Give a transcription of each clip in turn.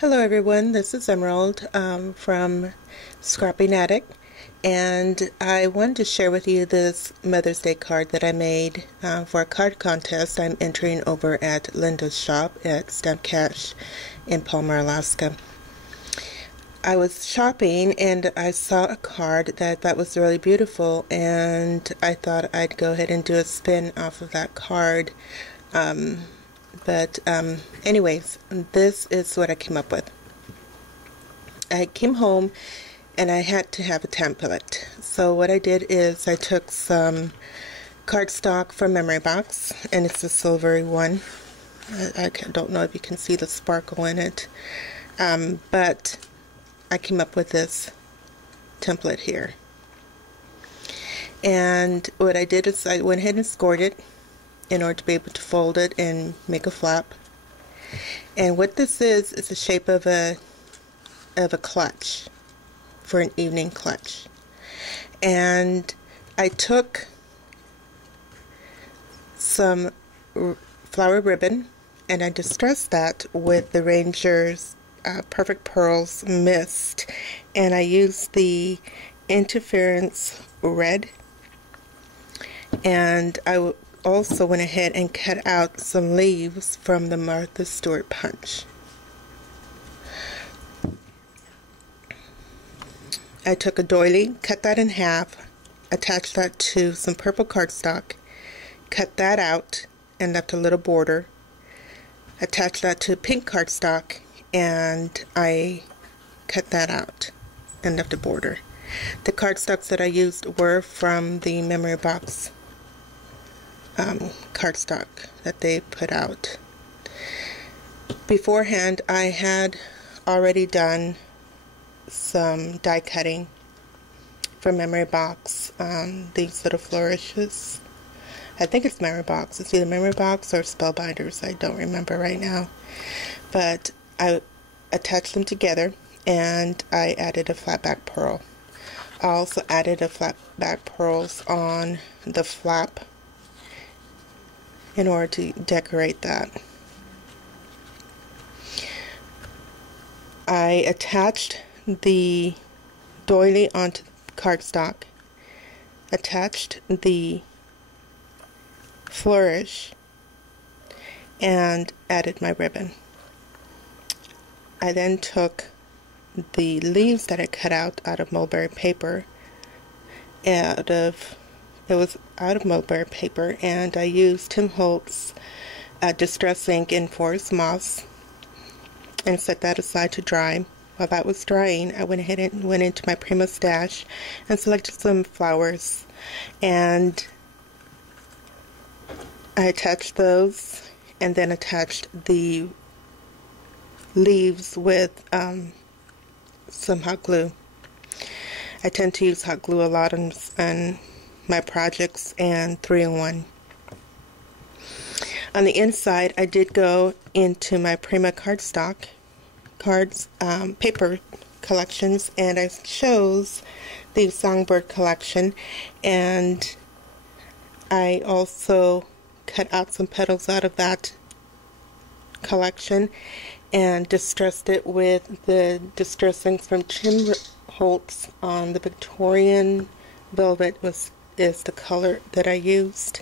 Hello everyone, this is Emerald from Scrapping Addict, and I wanted to share with you this Mother's Day card that I made for a card contest I'm entering over at Linda's shop at Stamp Cash in Palmer, Alaska. I was shopping and I saw a card that I thought was really beautiful, and I thought I'd go ahead and do a spin off of that card. Anyways, this is what I came up with. I came home and I had to have a template. So what I did is I took some cardstock from Memory Box, and it's a silvery one. I don't know if you can see the sparkle in it, but I came up with this template here. And what I did is I went ahead and scored it in order to be able to fold it and make a flap. And what this is the shape of a clutch, for an evening clutch. And I took some flower ribbon and I distressed that with the Ranger's Perfect Pearls Mist, and I used the Interference Red, and I also went ahead and cut out some leaves from the Martha Stewart Punch. I took a doily, cut that in half, attached that to some purple cardstock, cut that out and left a little border, attached that to pink cardstock, and I cut that out and left a border. The cardstocks that I used were from the Memory Box cardstock that they put out. Beforehand, I had already done some die cutting from Memory Box. These little flourishes. I think it's Memory Box. It's either Memory Box or Spellbinders. I don't remember right now. But I attached them together and I added a flat back pearl. I also added a flat back pearls on the flap in order to decorate that. I attached the doily onto the cardstock, attached the flourish, and added my ribbon. I then took the leaves that I cut out of mulberry paper, it was out of mulberry paper, and I used Tim Holtz Distress Ink in Forest Moss and set that aside to dry. While that was drying, I went ahead and went into my Prima stash and selected some flowers, and I attached those and then attached the leaves with some hot glue. I tend to use hot glue a lot on my projects and 3-in-1. On the inside, I did go into my Prima cardstock paper collections, and I chose the Songbird collection, and I also cut out some petals out of that collection and distressed it with the Distress Inks from Tim Holtz on the Victorian Velvet is the color that I used.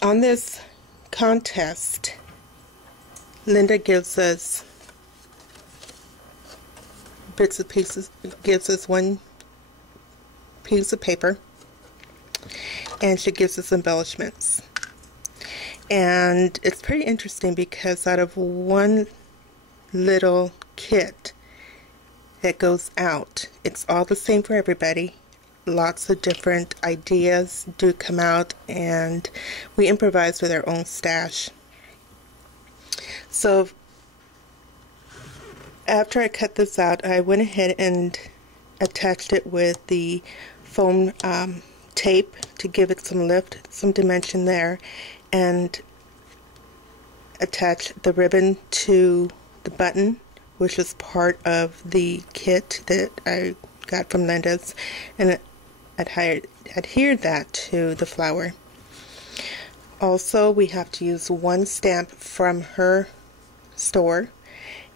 On this contest, Linda gives us bits and pieces, gives us one piece of paper, and she gives us embellishments. And it's pretty interesting because out of one little kit that goes out, it's all the same for everybody. Lots of different ideas do come out, and we improvise with our own stash. So after I cut this out, I went ahead and attached it with the foam tape to give it some lift, some dimension there, and attached the ribbon to the button, which is part of the kit that I got from Linda's, and adhered that to the flower. Also, we have to use one stamp from her store,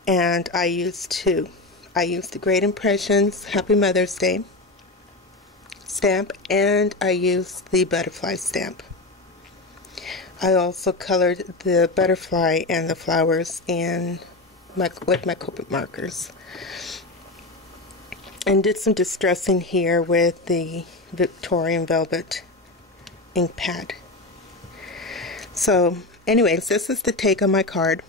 and I used two. I used the Great Impressions Happy Mother's Day stamp, and I used the butterfly stamp. I also colored the butterfly and the flowers with my Copic markers, and did some distressing here with the Victorian Velvet ink pad. So anyways, this is the take on my card.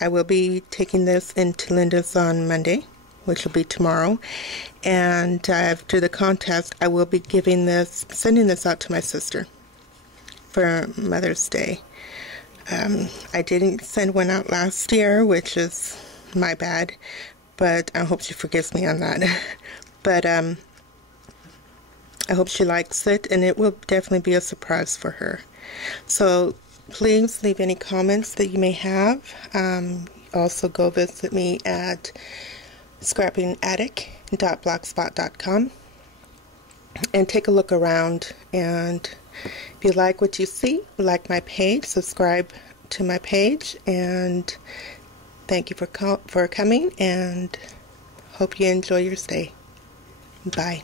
I will be taking this into Linda's on Monday, which will be tomorrow, and after the contest I will be sending this out to my sister for Mother's Day. I didn't send one out last year, which is my bad, but I hope she forgives me on that. But I hope she likes it, and it will definitely be a surprise for her. So please leave any comments that you may have. Also go visit me at scrappingattic.blogspot.com and take a look around, and if you like what you see, like my page, subscribe to my page, and thank you for coming, and hope you enjoy your stay. Bye.